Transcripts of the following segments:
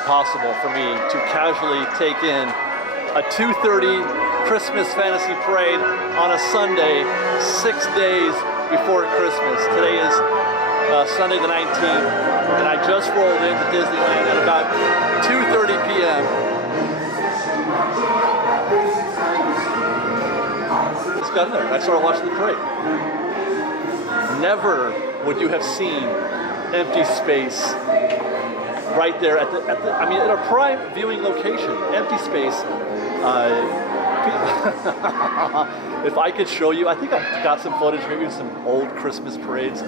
impossible for me to casually take in a 2:30 Christmas fantasy parade on a Sunday, 6 days before Christmas. Today is Sunday the 19th, and I just rolled into Disneyland at about 2:30 p.m. Just got in there. I started watching the parade. Never would you have seen empty space right there at the I mean, at a prime viewing location, empty space. If I could show you, I think I've got some footage, maybe some old Christmas parades,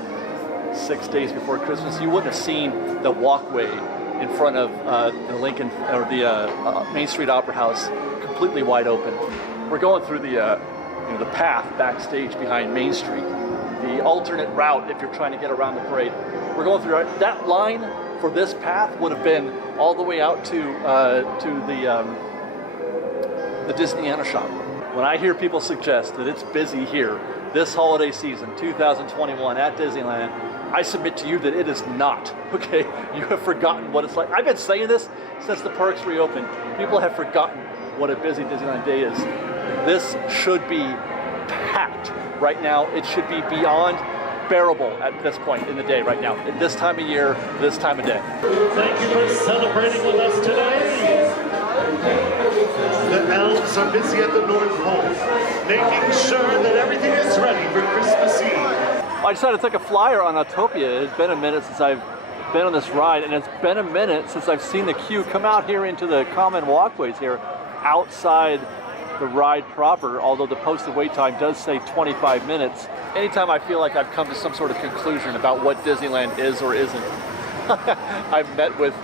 6 days before Christmas. You wouldn't have seen the walkway in front of the Lincoln or the Main Street Opera House completely wide open. We're going through the the path backstage behind Main Street, the alternate route if you're trying to get around the parade. We're going through that line for this path would have been all the way out to the Disneyland shop. When I hear people suggest that it's busy here this holiday season, 2021 at Disneyland, I submit to you that it is not, okay? You have forgotten what it's like. I've been saying this since the parks reopened. People have forgotten what a busy Disneyland day is. This should be packed right now. It should be beyond bearable at this point in the day right now, at this time of year, this time of day. Thank you for celebrating with us today. The elves are busy at the North Pole, making sure that everything is ready for Christmas Eve. I decided to take a flyer on Autopia. It's been a minute since I've been on this ride, and it's been a minute since I've seen the queue come out here into the common walkways here outside the ride proper, although the posted wait time does say 25 minutes. Anytime I feel like I've come to some sort of conclusion about what Disneyland is or isn't, I've met with,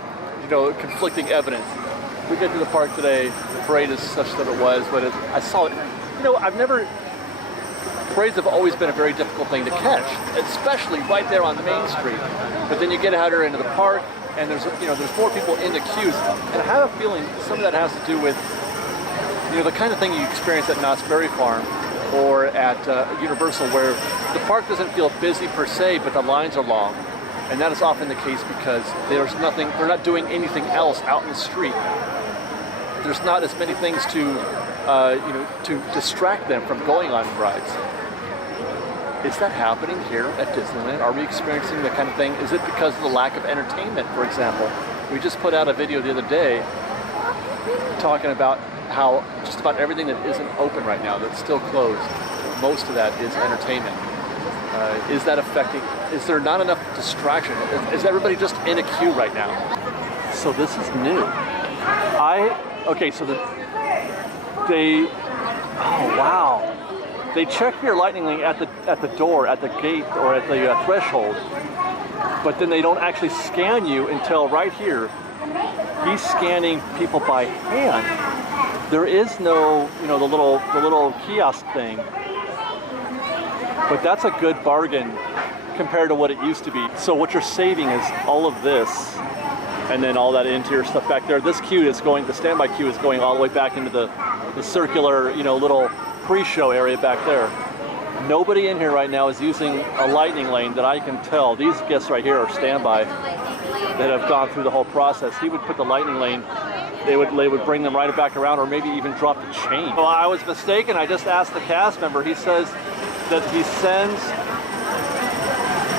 conflicting evidence. We get to the park today, the parade is such that it was, but I saw it. Parades have always been a very difficult thing to catch, especially right there on Main Street. But then you get out here into the park, and there's more people in the queues, and I have a feeling some of that has to do with the kind of thing you experience at Knott's Berry Farm or at Universal, where the park doesn't feel busy per se, but the lines are long. And that is often the case because they're not doing anything else out in the street. There's not as many things to distract them from going on rides. Is that happening here at Disneyland? Are we experiencing the kind of thing? Is it because of the lack of entertainment, for example? We just put out a video the other day talking about how just about everything that isn't open right now, that's still closed, most of that is entertainment. Is that affecting, is there not enough distraction? Is everybody just in a queue right now? So this is new. Oh wow. They check your lightning lane at the door, at the gate, or at the threshold, but then they don't actually scan you until right here. He's scanning people by hand. There is no, the little kiosk thing, but that's a good bargain compared to what it used to be. So what you're saving is all of this, and then all that interior stuff back there. This queue is going, the standby queue is going all the way back into the circular, little pre-show area back there. Nobody in here right now is using a lightning lane that I can tell. These guests right here are standby that have gone through the whole process. He would put the lightning lane, they would bring them right back around, or maybe even drop the chain. Well, I was mistaken. I just asked the cast member. He says that he sends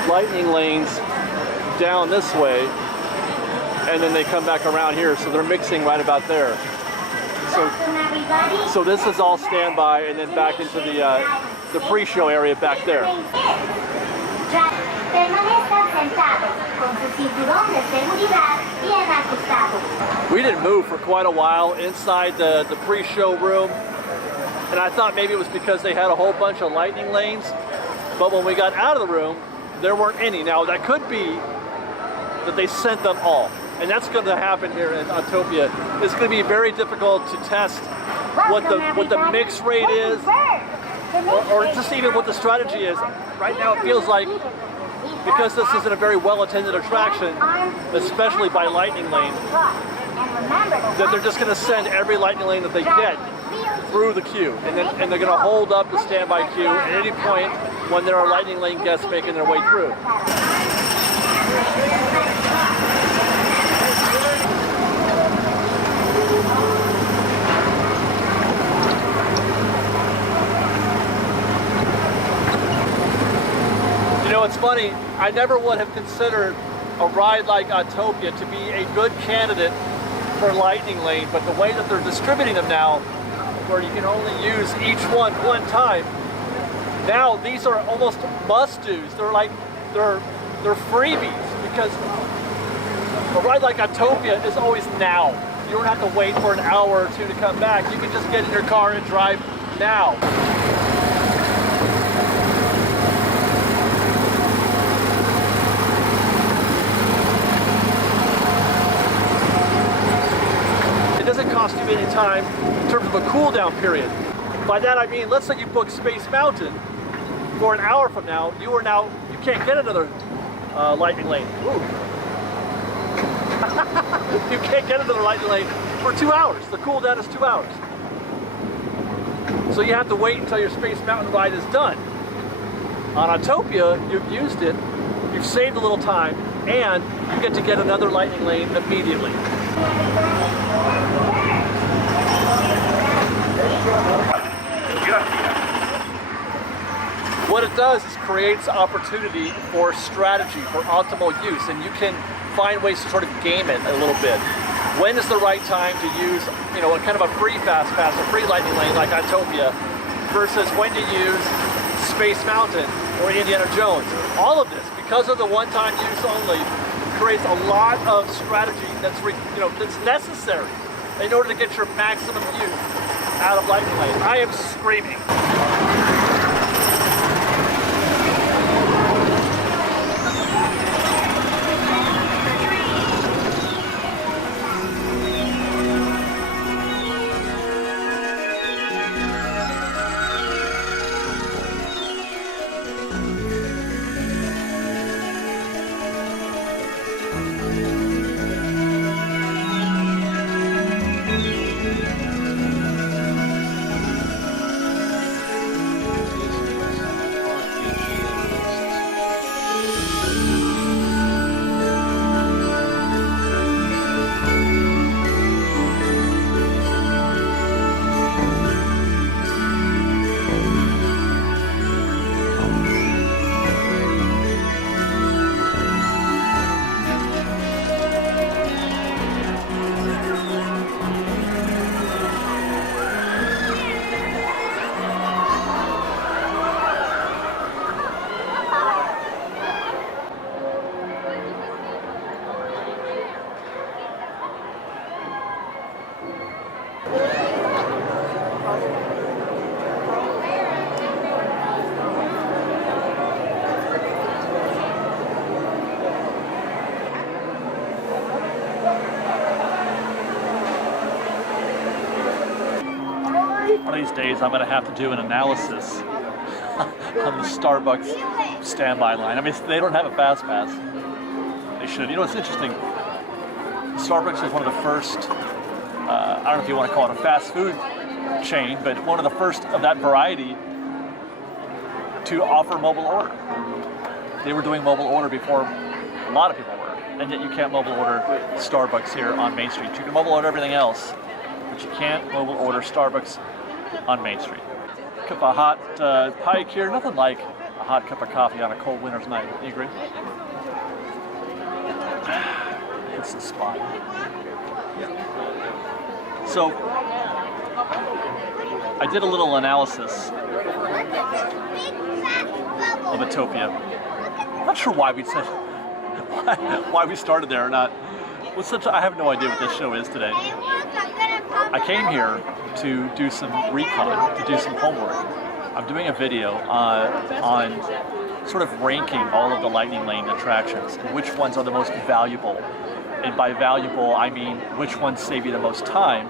lightning lanes down this way, and then they come back around here, so they're mixing right about there. So this is all standby, and then back into the pre-show area back there. We didn't move for quite a while inside the pre-show room, and I thought maybe it was because they had a whole bunch of lightning lanes, but when we got out of the room, there weren't any. Now that could be that they sent them all, and that's going to happen here in Autopia. It's going to be very difficult to test what the mix rate is, or just even what the strategy is. Right now it feels like, because this isn't a very well-attended attraction, especially by lightning lane, that they're just going to send every lightning lane that they get through the queue, and they're going to hold up the standby queue at any point when there are lightning lane guests making their way through. know, it's funny, I never would have considered a ride like Autopia to be a good candidate for Lightning Lane, but the way that they're distributing them now, where you can only use each one time, now these are almost must-dos. They're like, they're freebies, because a ride like Autopia is always now. You don't have to wait for an hour or two to come back. You can just get in your car and drive now. It doesn't cost you any time in terms of a cool down period. By that I mean, let's say you book Space Mountain for an hour from now, you can't get another Lightning Lane. Ooh. You can't get another Lightning Lane for 2 hours. The cool down is 2 hours. So you have to wait until your Space Mountain ride is done. On Autopia, you've used it, you've saved a little time, and you get to get another Lightning Lane immediately. What it does is creates opportunity for strategy, for optimal use, and you can find ways to sort of game it a little bit. When is the right time to use, you know, a kind of a free fast pass, a free Lightning Lane like Autopia, versus when to use Space Mountain or Indiana Jones. All of this, because of the one-time use only, creates a lot of strategy that's necessary in order to get your maximum use out of Lightning Lane. I am screaming. One of these days I'm going to have to do an analysis on the Starbucks standby line. I mean, they don't have a fast pass. They should. You know, it's interesting. Starbucks is one of the first, I don't know if you want to call it a fast food chain, but one of the first of that variety to offer mobile order. They were doing mobile order before a lot of people were, and yet you can't mobile order Starbucks here on Main Street. You can mobile order everything else, but you can't mobile order Starbucks on Main Street. Cup of hot pike here, nothing like a hot cup of coffee on a cold winter's night. Do you agree? It's the spot. So, I did a little analysis of Autopia. I'm not sure why we said why we started there or not. I have no idea what this show is today. I came here to do some recon, to do some homework. I'm doing a video on sort of ranking all of the Lightning Lane attractions and which ones are the most valuable. And by valuable, I mean which ones save you the most time.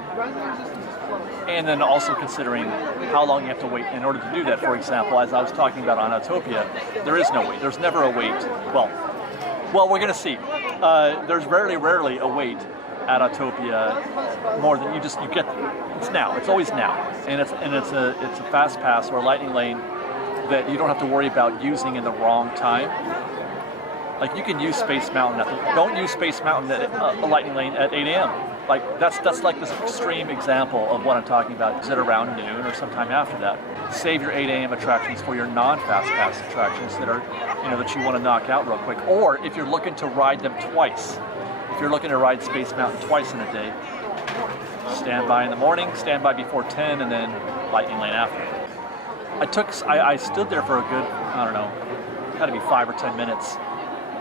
And then also considering how long you have to wait in order to do that. For example, as I was talking about on Autopia, there is no wait. There's never a wait. Well, we're going to see. There's rarely a wait at Autopia more than you get. It's now. It's always now, and it's a fast pass or a Lightning Lane that you don't have to worry about using in the wrong time. Like you can use Space Mountain. Don't use Space Mountain at a Lightning Lane at 8 a.m. Like that's like this extreme example of what I'm talking about. Is it around noon or sometime after that? Save your 8 a.m. attractions for your non-fast pass attractions that are, that you want to knock out real quick. Or if you're looking to ride them twice, if you're looking to ride Space Mountain twice in a day, stand by in the morning, stand by before 10, and then Lightning Lane after. I stood there for a good, I don't know, had to be 5 or 10 minutes,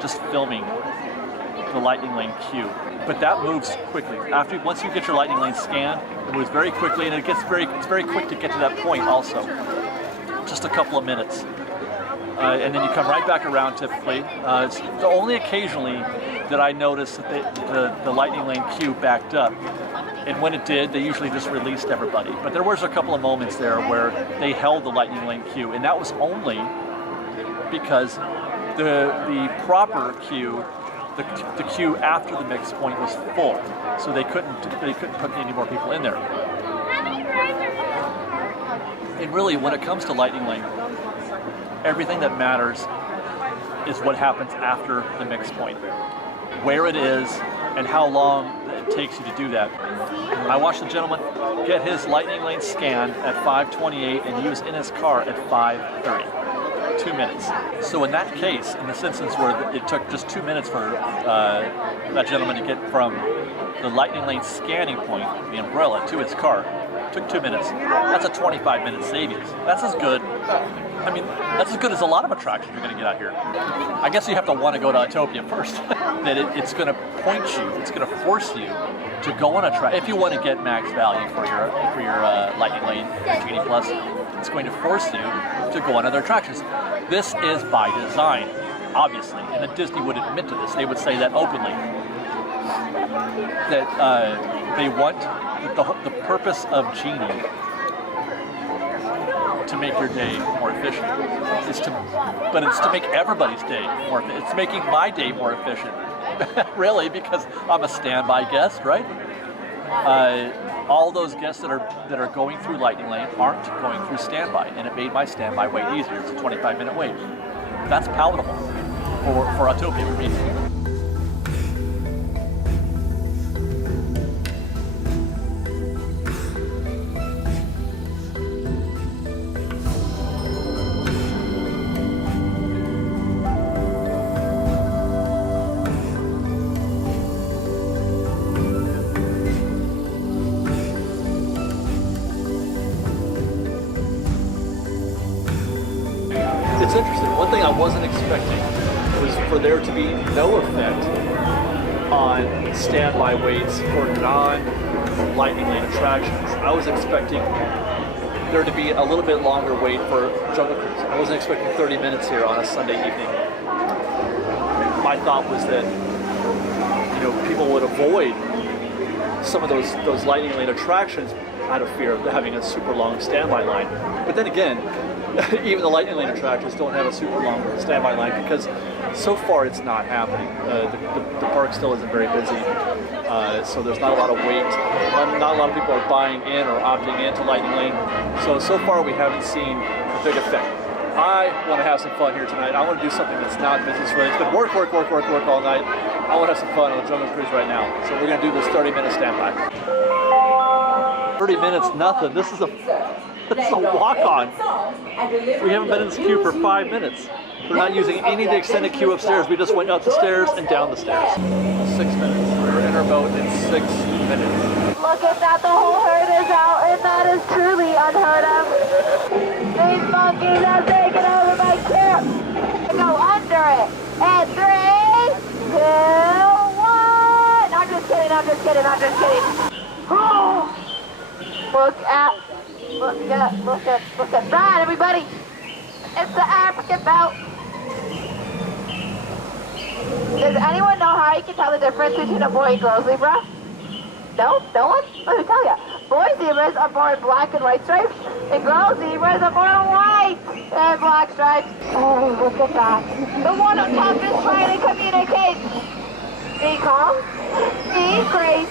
just filming the Lightning Lane queue. But that moves quickly. Once you get your Lightning Lane scanned, it moves very quickly, and it's very quick to get to that point also. Just a couple of minutes. And then you come right back around typically. It's only occasionally that I noticed that the Lightning Lane queue backed up. And when it did, they usually just released everybody. But there was a couple of moments there where they held the Lightning Lane queue, and that was only because the proper queue, the queue after the mix point was full, so they couldn't put any more people in there. And really, when it comes to Lightning Lane, everything that matters is what happens after the mix point, where it is, and how long it takes you to do that. I watched the gentleman get his Lightning Lane scanned at 5:28, and he was in his car at 5:30. 2 minutes. So in that case, in this instance where it took just 2 minutes for that gentleman to get from the Lightning Lane scanning point, the umbrella, to his car, took 2 minutes. That's a 25-minute savings. That's as good. I mean, that's as good as a lot of attractions you're going to get out here. I guess you have to want to go to Autopia first. That it's going to point you, it's going to force you to go on a track. If you want to get max value for your Lightning Lane Genie Plus, it's going to force you to go on other attractions. This is by design, obviously, and that Disney would admit to this. They would say that openly. That they want the purpose of Genie to make your day more efficient. It's to make everybody's day more efficient. It's making my day more efficient. Really, because I'm a standby guest, right? All those guests that are going through Lightning Lane aren't going through standby, and it made my standby wait easier. It's a 25-minute wait. That's palatable for Autopia for me. It's interesting. One thing I wasn't expecting was for there to be no effect on standby waits for non-Lightning Lane attractions. I was expecting there to be a little bit longer wait for Jungle Cruise. I wasn't expecting 30 minutes here on a Sunday evening. My thought was that people would avoid some of those Lightning Lane attractions out of fear of having a super long standby line. But then again, even the Lightning Lane attractions don't have a super long standby line because so far it's not happening. The park still isn't very busy, so there's not a lot of wait. Not a lot of people are buying in or opting into Lightning Lane. So far we haven't seen a big effect. I want to have some fun here tonight. I want to do something that's not business related. It's been work all night. I want to have some fun on the Jungle Cruise right now. So we're going to do this 30-minute standby. 30 minutes, nothing. This is a walk-on. We haven't been in this queue for 5 minutes. We're not using any of the extended queue upstairs. We just went up the stairs and down the stairs. 6 minutes. We were in our boat in 6 minutes. Look at that, the whole herd is out, and that is truly unheard of. These monkeys have taken over my camp. Go under it. And 3, 2, 1. I'm just kidding. Oh. Look at that, everybody. It's the African belt. Does anyone know how you can tell the difference between a boy and girl zebra? No? No one? Let me tell you. Boy zebras are born black and white stripes, and girl zebras are born white and black stripes. Oh, look at that. The one on top is trying to communicate. Be calm. Be crazy.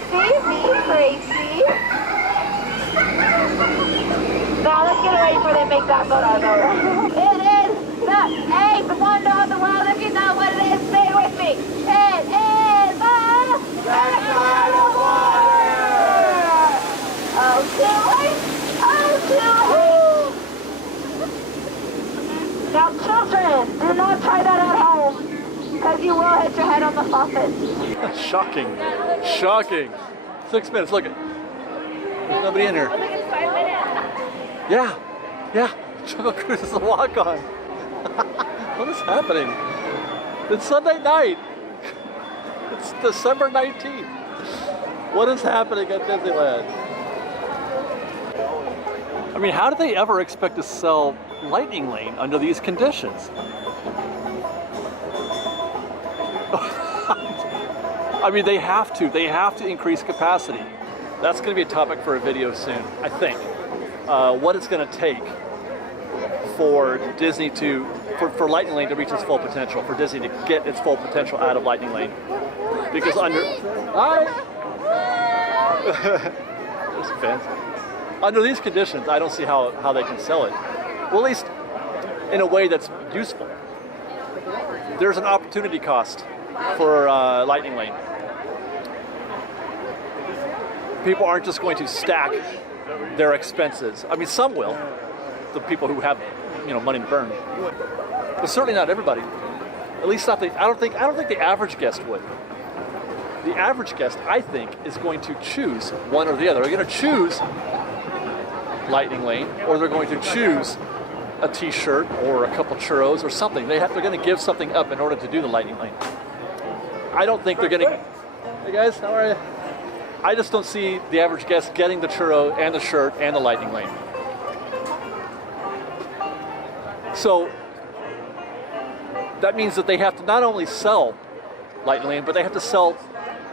Now let's get ready for them to make that boat out of over. It is the 8th wonder of the world. If you know what it is, say it with me. It is the Gathercole water. Do not try that at home, because you will hit your head on the faucet. Shocking. Shocking. 6 minutes, look at. There's nobody in here. I think it's 5 minutes. Yeah. Yeah. Jungle Cruise is a walk-on. What is happening? It's Sunday night. It's December 19th. What is happening at Disneyland? I mean, how did they ever expect to sell Lightning Lane under these conditions? I mean, they have to increase capacity. That's going to be a topic for a video soon, I think. What it's going to take for Disney for Lightning Lane to reach its full potential, for Disney to get its full potential out of Lightning Lane. Because there's fans. Under these conditions, I don't see how they can sell it. Well, at least in a way that's useful. There's an opportunity cost for Lightning Lane. People aren't just going to stack their expenses. I mean, some will. The people who have, money to burn. But certainly not everybody. At least not I don't think the average guest would. The average guest, I think, is going to choose one or the other. They're going to choose Lightning Lane, or they're going to choose a t-shirt or a couple churros or something. They're going to give something up in order to do the Lightning Lane. I don't think they're going to... Hey guys, how are you? I just don't see the average guest getting the churro and the shirt and the Lightning Lane. So that means that they have to not only sell Lightning Lane, but they have to sell,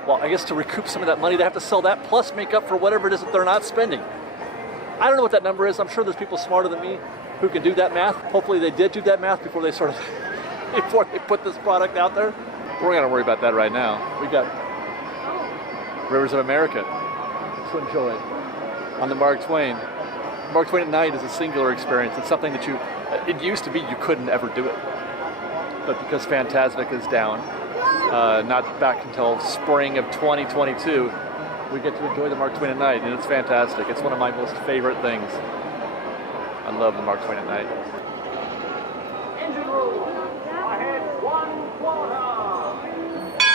well, I guess to recoup some of that money, they have to sell that plus make up for whatever it is that they're not spending. I don't know what that number is. I'm sure there's people smarter than me who can do that math. Hopefully they did do that math before they before they put this product out there. We're not gonna worry about that right now. We got Rivers of America to enjoy on the Mark Twain. Mark Twain at night is a singular experience. It's something that it used to be you couldn't ever do it. But because Fantasmic is down, not back until spring of 2022, we get to enjoy the Mark Twain at night, and it's fantastic. It's one of my most favorite things. I love the Mark Twain at night. Engine room, ahead 1 quarter. Engine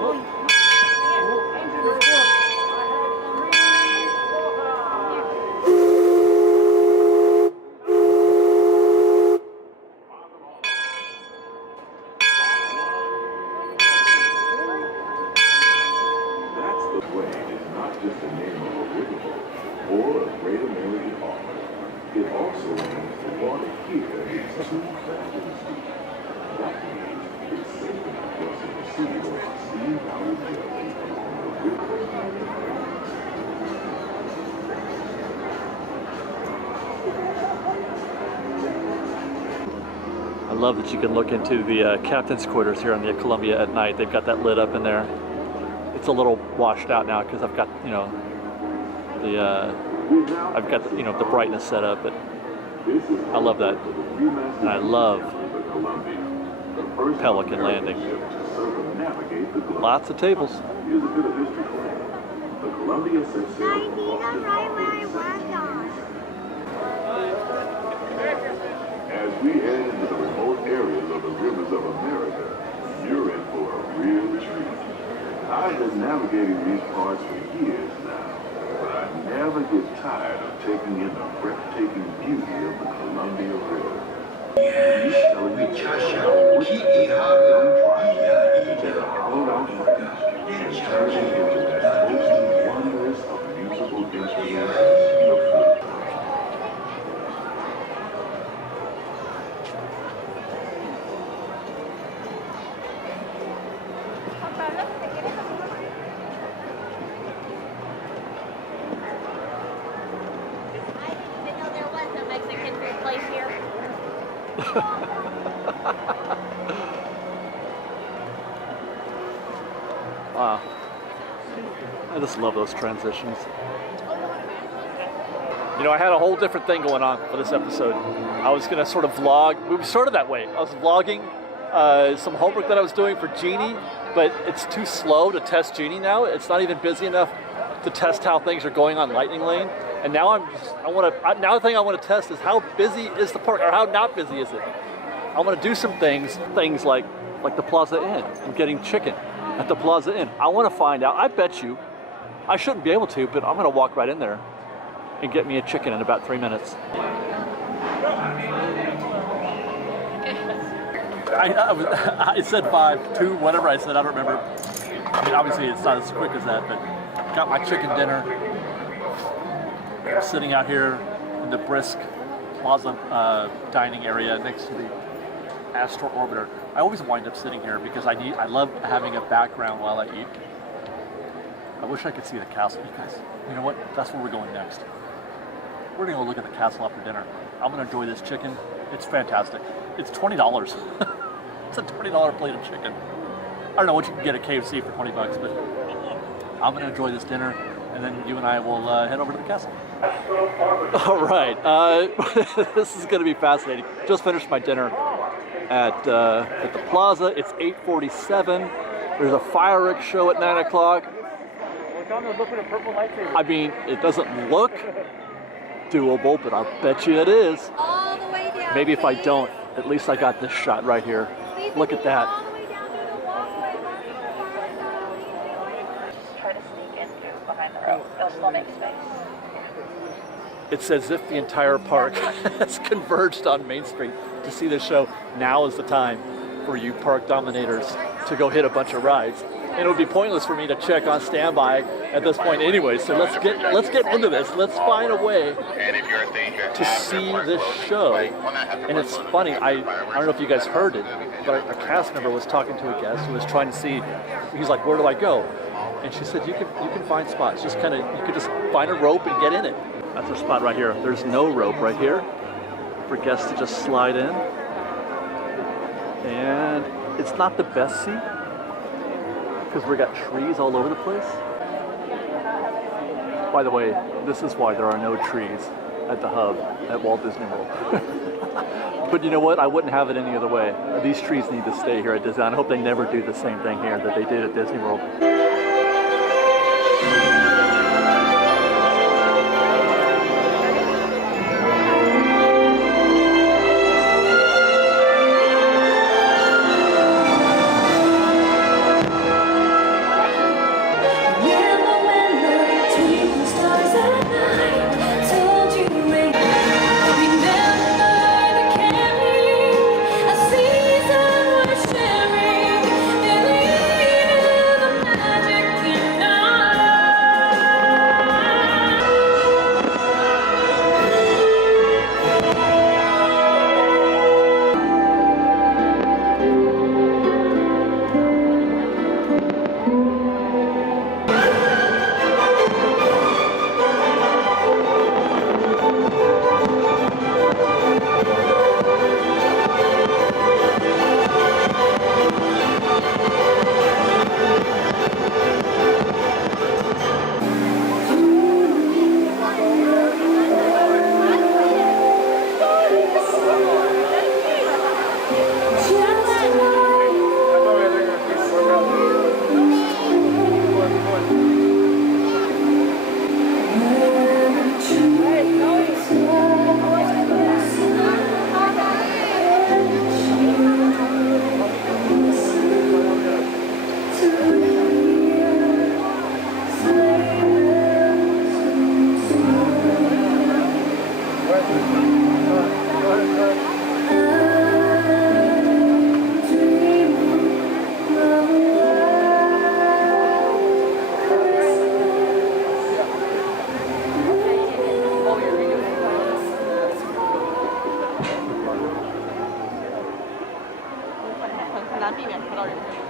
room, ahead 3 quarter. That's the way. It's not just the name of a river or a great American author. It also means the water here is 2 fathoms deep. That means it's safe enough crossing the sea or sea valley jelly on the river. I love that you can look into the captain's quarters here on the Columbia at night. They've got that lit up in there. It's a little washed out now because I've got, the brightness set up, but I love that. And I love Pelican Landing. Lots of tables. Here's a bit of history for you. The Columbia set sail from Hoffman As we head into the remote areas of the rivers of America, you're in for a real treat. I've been navigating these parts for years now, but I never get tired of taking in the breathtaking beauty of the Columbia River. He's telling me how which young tribes take a hollowed-out language and turn it into that most wondrous of musical instruments, the flute. Wow. I just love those transitions. I had a whole different thing going on for this episode. I was going to sort of vlog. We started that way. I was vlogging some homework that I was doing for Genie, but it's too slow to test Genie now. It's not even busy enough to test how things are going on Lightning Lane. And now now the thing I want to test is how busy is the park, or how not busy is it? I want to do some things like the Plaza Inn and getting chicken at the Plaza Inn. I want to find out. I bet you, I shouldn't be able to, but I'm going to walk right in there and get me a chicken in about 3 minutes. I said 5, 2, whatever I said, I don't remember. I mean, obviously it's not as quick as that, but got my chicken dinner. I'm sitting out here in the brisk Plaza dining area next to the Astro Orbiter. I always wind up sitting here because I love having a background while I eat. I wish I could see the castle, you guys. You know what? That's where we're going next. We're gonna go look at the castle after dinner. I'm gonna enjoy this chicken. It's fantastic. It's $20. It's a $20 plate of chicken. I don't know what you can get at KFC for 20 bucks, but I'm gonna enjoy this dinner, and then you and I will head over to the castle. All right, this is gonna be fascinating. Just finished my dinner at the Plaza. It's 8:47. There's a fireworks show at 9 o'clock. I mean, it doesn't look doable, but I'll bet you it is. All the way down. Maybe if I don't, at least I got this shot right here. Look at that. All the way down through the walkway. Try to sneak in through behind the rope. It'll still make space. It's as if the entire park has converged on Main Street to see this show. Now is the time for you park dominators to go hit a bunch of rides. And it would be pointless for me to check on standby at this point anyway. So let's get into this. Let's find a way to see this show. And it's funny, I don't know if you guys heard it, but a cast member was talking to a guest who was trying to see. He's like, "Where do I go?" And she said, "You can find spots. Just kind of, you could just find a rope and get in it." That's our spot right here. There's no rope right here for guests to just slide in. And it's not the best seat because we got trees all over the place. By the way, this is why there are no trees at the hub at Walt Disney World. But you know what? I wouldn't have it any other way. These trees need to stay here at Disney. I hope they never do the same thing here that they did at Disney World.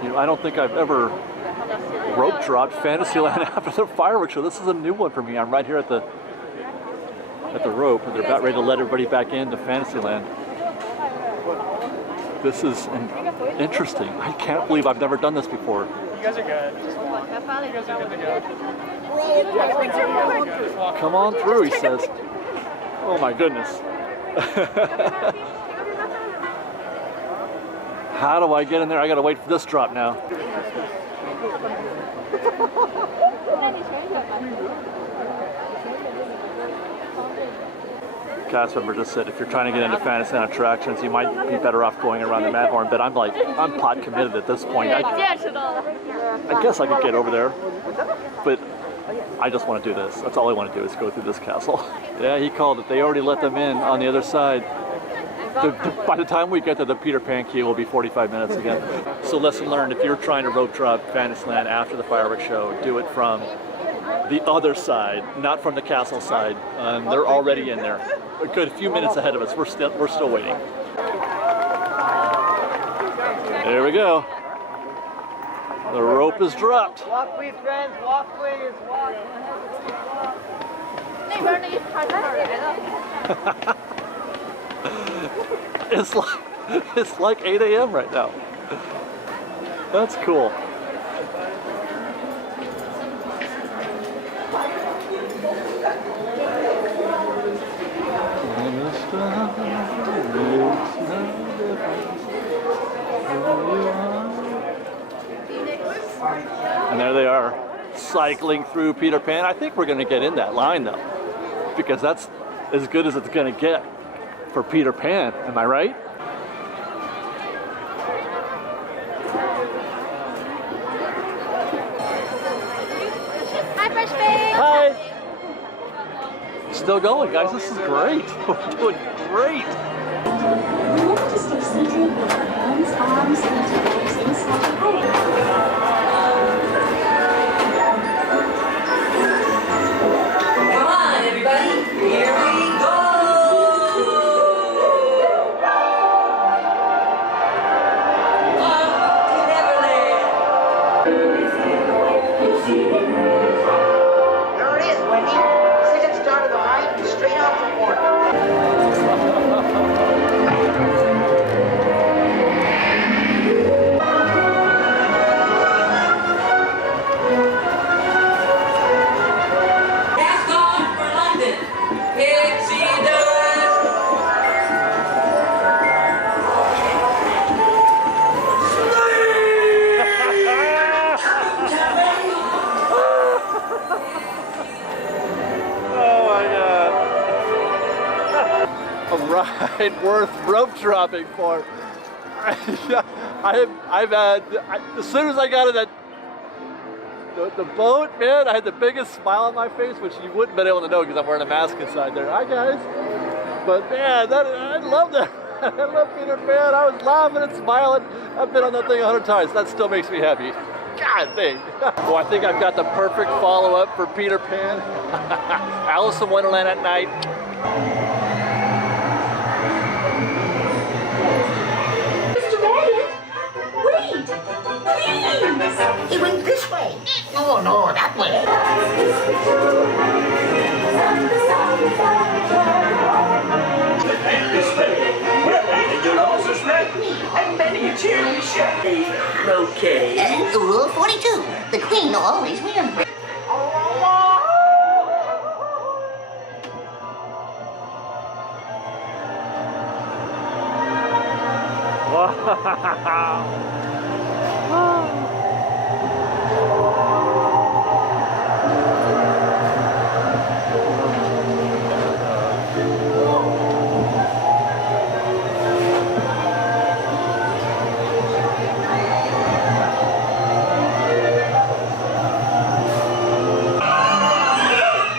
You know, I don't think I've ever rope dropped Fantasyland after the fireworks show. This is a new one for me. I'm right here at the rope, and they're about ready to let everybody back into Fantasyland. This is interesting. I can't believe I've never done this before. You guys are good. You guys are good to go. Come on through, he says. Oh my goodness. How do I get in there? I gotta wait for this drop now. cast member just said if you're trying to get into Fantasyland attractions, you might be better off going around the Matterhorn. But I'm like, I'm pot committed at this point. I guess I could get over there, but I just want to do this. That's all I want to do is go through this castle. Yeah, he called it. They already let them in on the other side. By the time we get to the Peter Pan queue, will be 45 minutes again. So lesson learned, if you're trying to rope drop Fantasyland after the fireworks show, do it from the other side, not from the castle side. They're already in there. A good few minutes ahead of us. We're still waiting. There we go. The rope is dropped. Walk please, friends, walk please, walk. It's like 8 a.m. right now. That's cool. And there they are, cycling through Peter Pan. I think we're going to get in that line though, because that's as good as it's going to get for Peter Pan. Am I right? Hi, Fresh Face. Hi. Still going, guys. This is great. We're doing great. Remember to stay seated with your hands, arms, and toes inside the plane. Come on, everybody. Here we go. Off to Neverland. There it is, Wendy. Second start of the ride, straight off the board. Cast off for London. Pixie dust. Oh my God. A ride worth rope dropping for. I've had, as soon as I got in the boat, man, I had the biggest smile on my face, which you wouldn't have been able to know because I'm wearing a mask inside there. Hi guys. But man, I love that. I love Peter Pan. I was laughing and smiling. I've been on that thing 100 times. That still makes me happy. God dang. Well, I think I've got the perfect follow-up for Peter Pan. Alice in Wonderland at night. Mr. Rabbit, wait, please. He went this way. No, that way. I'm betting a charity shot. Okay. Rule 42. The queen always wins.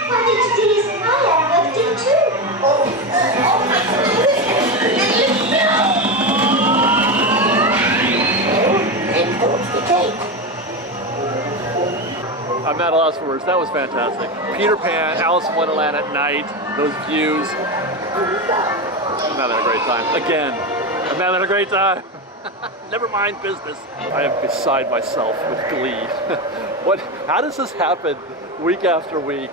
Why did you do this in my birthday too? And goes the cake. I'm at a loss for words. That was fantastic. Peter Pan, Alice in Wonderland at night, those views. I'm having a great time. Again, I'm having a great time. Never mind business. I am beside myself with glee. How does this happen week after week?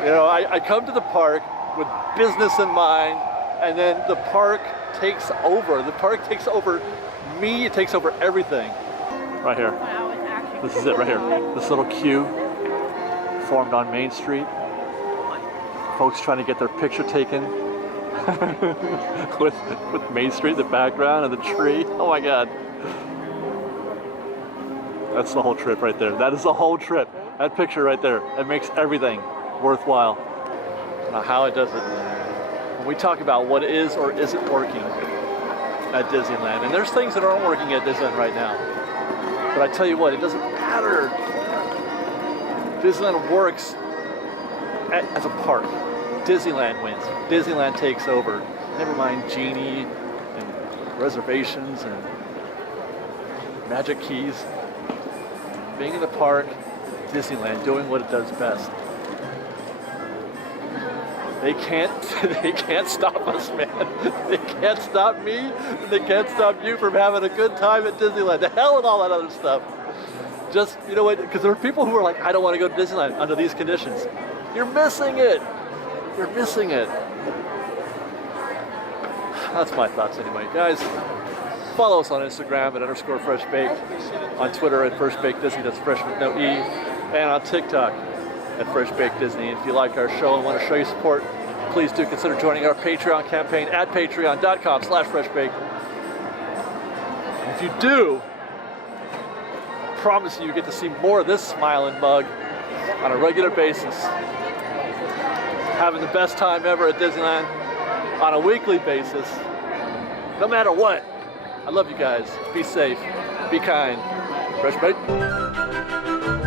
You know, I come to the park with business in mind, and then the park takes over. The park takes over me, it takes over everything. Right here. This is it right here. This little queue formed on Main Street. Folks trying to get their picture taken with Main Street in the background and the tree. Oh my God. That's the whole trip right there. That is the whole trip. That picture right there. That makes everything worthwhile. Now how it does it when we talk about what is or isn't working at Disneyland. And there's things that aren't working at Disneyland right now. But I tell you what, it doesn't matter. Disneyland works as a park. Disneyland wins. Disneyland takes over. Never mind Genie and reservations and magic keys. Being in the park, Disneyland doing what it does best. They can't stop us, man. They can't stop me, and they can't stop you from having a good time at Disneyland. The hell with all that other stuff. Just, you know what, because there are people who are like, I don't want to go to Disneyland under these conditions. You're missing it. You're missing it. That's my thoughts anyway. Guys, follow us on Instagram at _FreshBaked, on Twitter at FreshBakedDisney, that's fresh with no E, and on TikTok at FreshBakedDisney. If you like our show and want to show your support, please do consider joining our Patreon campaign at patreon.com/freshbaked. And if you do, I promise you get to see more of this smiling mug on a regular basis. Having the best time ever at Disneyland on a weekly basis, no matter what. I love you guys. Be safe. Be kind. Fresh Baked.